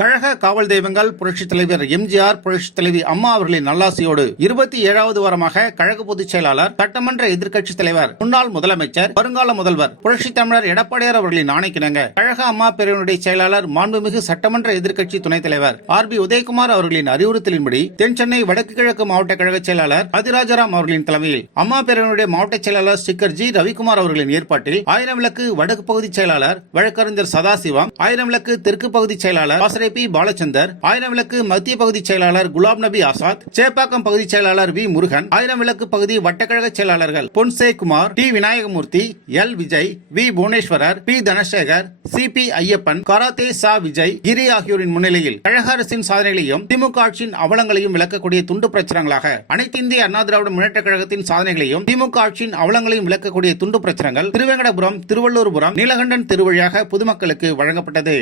கழக காவல் தெய்வங்கள் புரட்சித் தலைவர் எம்ஜிஆர், புரட்சித் தலைவி அம்மா அவர்களின் நல்லாசியோடு 27வது வாரமாக கழக பொதுச் செயலாளர், சட்டமன்ற எதிர்க்கட்சித் தலைவர், முன்னாள் முதலமைச்சர், வருங்கால முதல்வர் புரட்சித் தமிழர் எடப்பாடியார் அவர்களின் ஆணைக்கிணங்க கழக அம்மா பேரவையினுடைய செயலாளர், மாண்புமிகு சட்டமன்ற எதிர்க்கட்சி துணைத் தலைவர் ஆர்.பி. உதயகுமார் அவர்களின் அறிவுறுத்தலின்படி தென் சென்னை வடக்கு கிழக்கு மாவட்ட கழக செயலாளர் அதிராஜாராம் அவர்களின் தலைமையில் அம்மா பேரவையினுடைய மாவட்ட செயலாளர் ஸ்டிக்கர் ஜி. ரவிக்குமார் அவர்களின் ஏற்பாட்டில் ஆயிரம் விளக்கு வடக்கு பகுதி செயலாளர் வழக்கறிஞர் சதாசிவம், ஆயிரம் விளக்கு தெற்கு பகுதி செயலாளர் ஆசிரியர் பி. பாலச்சந்தர், ஆயிரம் விளக்கு மத்திய பகுதி செயலாளர் குலாம் நபி ஆசாத், சேப்பாக்கம் பகுதி செயலாளர் வி. முருகன், ஆயிரம் விளக்கு பகுதி வட்டக்கழக செயலாளர்கள் Ponse Kumar, T. Vinayagamoorthy, L. Vijay, V. Bhuvaneswarar, P. Dhanasekar, C. P. Ayyappan, karate சா. விஜய், கிரி ஆகியோரின் முன்னிலையில் கழக அரசின் சாதனைகளையும் திமுக ஆட்சியின் அவலங்களையும் விளக்கக்கூடிய துண்டு பிரச்சுரங்களாக அனைத்து இந்திய அண்ணா திராவிட முன்னேற்ற கழகத்தின் சாதனைகளையும் திமுக ஆட்சியின் அவலங்களையும் விளக்கக்கூடிய துண்டு பிரச்சுரங்கள் திருவேங்கடபுரம், திருவள்ளூர்புரம், நீலகண்டன் தெரு வழியாக பொதுமக்களுக்கு வழங்கப்பட்டது.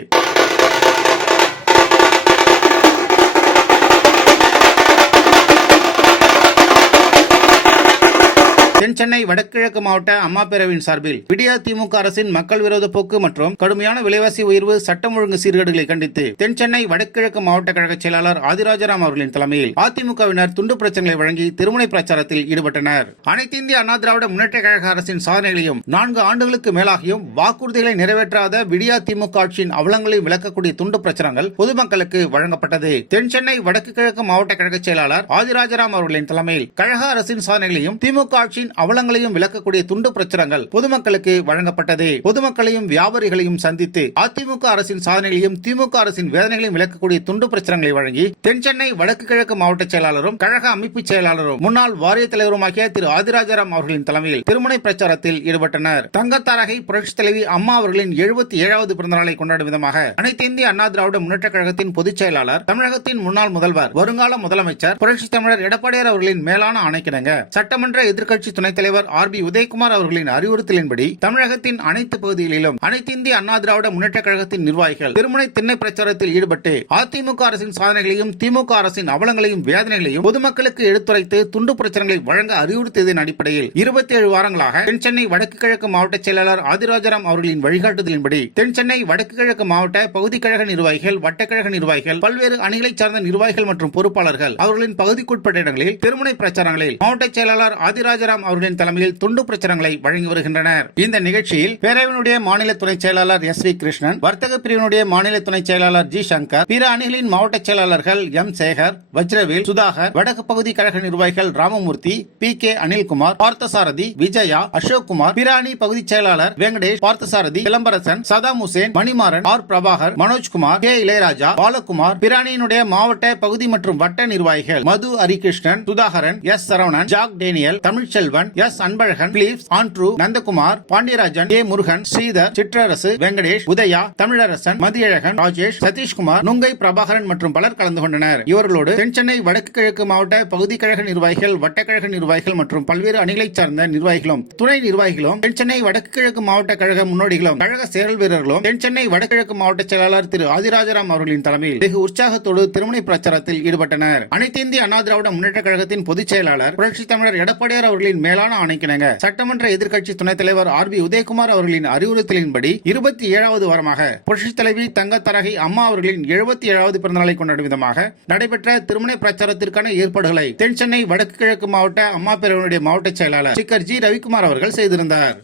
தென் சென்னை வடகிழக்கு மாவட்ட அம்மா பேரவையின் சார்பில் விடியா திமுக அரசின் மக்கள் விரோத போக்கு மற்றும் கடுமையான விலைவாசி உயர்வு, சட்டம் ஒழுங்கு சீர்கேடுகளை கண்டித்து தென் சென்னை வடகிழக்கு மாவட்ட கழக செயலாளர் ஆதிராஜாராம் அவர்களின் தலைமையில் அதிமுகவினர் துண்டு பிரச்சனைகளை வழங்கி திருமுனை பிரச்சாரத்தில் ஈடுபட்டனர். அனைத்து இந்திய அண்ணா திராவிட முன்னேற்ற கழக அரசின் சாதனைகளையும் 4 ஆண்டுகளுக்கு மேலாகியும் வாக்குறுதிகளை நிறைவேற்றாத விடியா திமுக ஆட்சியின் அவலங்களையும் விளக்கக்கூடிய துண்டு பிரச்சாரங்கள் பொதுமக்களுக்கு வழங்கப்பட்டது. தென் சென்னை வடக்கு கிழக்கு மாவட்ட கழக செயலாளர் ஆதிராஜாராம் அவர்களின் தலைமையில் கழக அரசின் சாதனைகளையும் திமுக ஆட்சியின் அவலங்களையும் விளக்கக்கூடிய துண்டு பிரச்சுரங்கள் பொதுமக்களுக்கு வழங்கப்பட்டது. பொதுமக்களையும் வியாபாரிகளையும் சந்தித்து அதிமுக அரசின் சாதனைகளையும் திமுக அரசின் வேதனைகளையும் விளக்கக்கூடிய துண்டு பிரச்சுரங்களை வழங்கி தென் சென்னை வடக்கு கிழக்கு மாவட்ட செயலாளரும் கழக அமைப்பு செயலாளரும் முன்னாள் வாரிய தலைவருமாகிய திரு ஆதிராஜாராம் அவர்களின் தலைமையில் திருமுனை பிரச்சாரத்தில் ஈடுபட்டனர். தங்கத்தாரகை புரட்சித் தலைவி அம்மா அவர்களின் 77வது பிறந்தநாளை கொண்டாடும் விதமாக அனைத்து இந்திய அண்ணா திராவிட முன்னேற்ற கழகத்தின் பொதுச் செயலாளர், தமிழகத்தின் முன்னாள் முதல்வர், வருங்கால முதலமைச்சர் புரட்சித் தமிழர் எடப்பாடியார் அவர்களின் மேலான ஆணைக்கிணங்க சட்டமன்ற எதிர்க்கட்சி துணைத் தலைவர் ஆர்.பி. உதயகுமார் அவர்களின் அறிவுறுத்தலின்படி தமிழகத்தின் அனைத்து பகுதிகளிலும் அனைத்து இந்திய அண்ணா திராவிட முன்னேற்ற கழகத்தின் நிர்வாகிகள் திருமுனை திண்ணை பிரச்சாரத்தில் ஈடுபட்டு அதிமுக அரசின் சாதனைகளையும் திமுக அரசின் அவலங்களையும் வேதனைகளையும் பொதுமக்களுக்கு எடுத்துரைத்து துண்டு பிரச்சாரங்களை வழங்க அறிவுறுத்தியதன் அடிப்படையில் 27 வாரங்களாக தென் சென்னை வடக்கு கிழக்கு மாவட்ட செயலாளர் ஆதிராஜாராம் அவர்களின் வழிகாட்டுதலின்படி தென் சென்னை வடக்கு கிழக்கு மாவட்ட பகுதி கழக நிர்வாகிகள், வட்டக்கழக நிர்வாகிகள், பல்வேறு அணிகளைச் சார்ந்த நிர்வாகிகள் மற்றும் பொறுப்பாளர்கள் அவர்களின் பகுதிக்குட்பட்ட இடங்களில் திருமுனை பிரச்சாரங்களில் மாவட்ட செயலாளர் ஆதிராஜாராம் அவர்களின் தலைமையில் துண்டு பிரச்சாரங்களை வழங்கி வருகின்றனர். இந்த நிகழ்ச்சியில் பேரவையினுடைய மாநில துணை செயலாளர் எஸ். வி. கிருஷ்ணன், வர்த்தக பிரிவினுடைய மாநில துணை செயலாளர் ஜி. சங்கர், பிற அணிகளின் மாவட்ட செயலாளர்கள் எம். சேகர், வஜ்ரவேல், சுதாகர், வடக்கு பகுதி கழக நிர்வாகிகள் ராமமூர்த்தி, பி. கே. அனில்குமார், பார்த்தசாரதி, விஜயா, அசோக் குமார், பிற அணி பகுதி செயலாளர் வெங்கடேஷ், பார்த்தசாரதி, இளம்பரசன், சதாம் ஹுசேன், மணிமாறன், ஆர். பிரபாகர், மனோஜ்குமார், கே. இளையராஜா, பாலகுமார், பிற அணியினுடைய மாவட்ட பகுதி மற்றும் வட்ட நிர்வாகிகள் Madhu Harikrishnan, Sudhakaran, S. Saravanan, Jack Daniel, Tamilselvan, S. Anbazhagan, Philips, Andrew, Nandakumar, Pandiarajan, K. Murugan, Sridhar, Sitrarasu, Venkatesh, Udaya, Tamilarasan, Mathiyazhagan, Rajesh, Satishkumar, Nungai Prabhakaran மற்றும் பலர் கலந்து கொண்டனர். இவர்களோடு தென் சென்னை வடக்கு கிழக்கு மாவட்ட பகுதி கழக நிர்வாகிகள், வட்டக்கழக நிர்வாகிகள் மற்றும் பல்வேறு அணிகளைச் சார்ந்த நிர்வாகிகளும், துணை நிர்வாகிகளும், தென் சென்னை வடக்கு கிழக்கு மாவட்ட கழக முன்னோடிகளும், கழக செயல் வீரர்களும், தென் சென்னை வடகிழக்கு மாவட்ட செயலாளர் திரு ஆதிராஜாராம் அவர்களின் தலைமையில் வெகு உற்சாகத்தோடு திருமுனை பிரச்சாரத்தில் ஈடுபட்டனர். அனைத்து இந்திய அண்ணா திராவிட முன்னேற்ற கழகத்தின் பொதுச் செயலாளர் புரட்சித் தமிழர் எடப்பாடியார் அவர்களின் மேலான ஆணைக்கிணங்க சட்டமன்ற எதிர்க்கட்சி துணைத் தலைவர் ஆர்.பி. உதயகுமார் அவர்களின் அறிவுறுத்தலின்படி 27வது வாரமாக புரட்சித் தலைவி தங்கத்தரகை அம்மா அவர்களின் 77வது பிறந்தநாளை கொண்டாடும் விதமாக நடைபெற்ற திருமுனை பிரச்சாரத்திற்கான ஏற்பாடுகளை தென் சென்னை வடக்கு கிழக்கு மாவட்ட அம்மா பேரவையினுடைய மாவட்ட செயலாளர் ஸ்டிக்கர் ஜி. ரவிக்குமார் அவர்கள் செய்திருந்தார்.